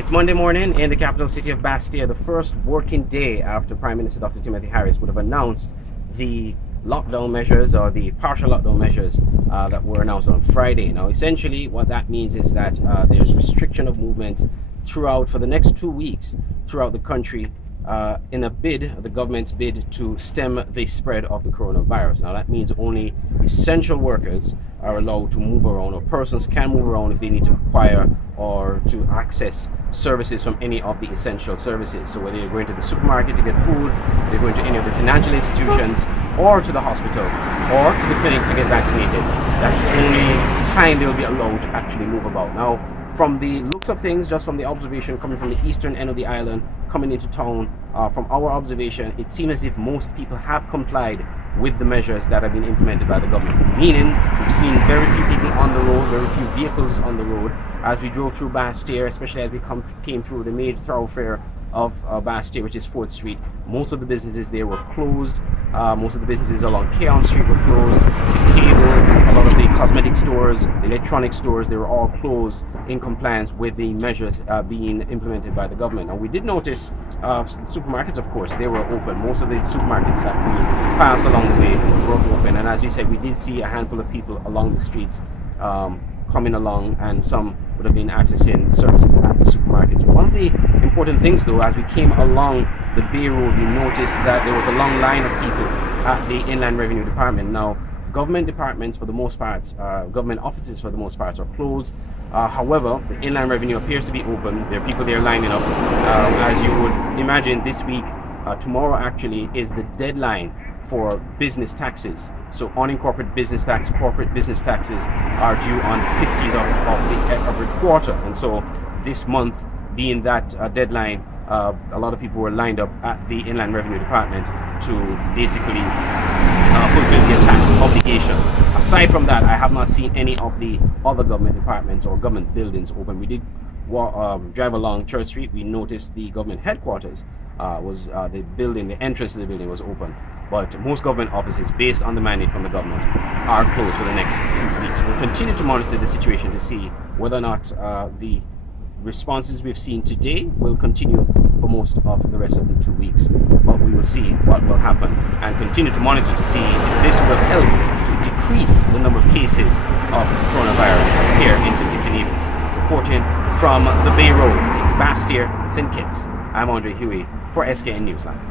It's Monday morning in the capital city of Bastia, the first working day after Prime Minister Dr. Timothy Harris would have announced the lockdown measures or the partial lockdown measures that were announced on Friday. Now, essentially, what that means is that there's restriction of movement throughout for the next 2 weeks throughout the country in a bid, the government's bid to stem the spread of the coronavirus. Now, that means only essential workers are allowed to move around, or persons can move around if they need to acquire or to access services from any of the essential services. So whether you're going to the supermarket to get food, you're going to any of the financial institutions, or to the hospital, or to the clinic to get vaccinated, that's the only time they'll be allowed to actually move about. Now, from the looks of things, just from the observation coming from the eastern end of the island, coming into town, from our observation, it seems as if most people have complied with the measures that have been implemented by the government. Meaning, we've seen very few people on the road, very few vehicles on the road. As we drove through Bastia, especially as we came through the main thoroughfare of Bastia, which is 4th Street, most of the businesses there were closed. Most of the businesses along Keon Street were closed. Cable, a lot of the cosmetic stores, the electronic stores, they were all closed in compliance with the measures being implemented by the government. Now, we did notice supermarkets, of course, they were open. Most of the supermarkets that we passed along the way were open. And as we said, we did see a handful of people along the streets coming along, and some would have been accessing services at the supermarkets. One of the important things, though, as we came along the Bay Road, we noticed that there was a long line of people at the Inland Revenue Department. Now, government departments, for the most part, government offices for the most part are closed. However, the Inland Revenue appears to be open. There are people there lining up. As you would imagine, this week, tomorrow actually, is the deadline for business taxes. So unincorporated business tax, corporate business taxes are due on the 15th of every quarter. And so this month being that deadline, a lot of people were lined up at the Inland Revenue Department to basically fulfill their tax obligations. Aside from that, I have not seen any of the other government departments or government buildings open. We did drive along Church Street. We noticed the government headquarters the building, the entrance to the building was open. But most government offices, based on the mandate from the government, are closed for the next 2 weeks. We'll continue to monitor the situation to see whether or not the responses we've seen today will continue for most of the rest of the 2 weeks. But we will see what will happen and continue to monitor to see if this will help to decrease the number of cases of coronavirus here in St. Kitts and Nevis. Reporting from the Bay Road, Bastia, St. Kitts, I'm Andre Huey for SKN Newsline.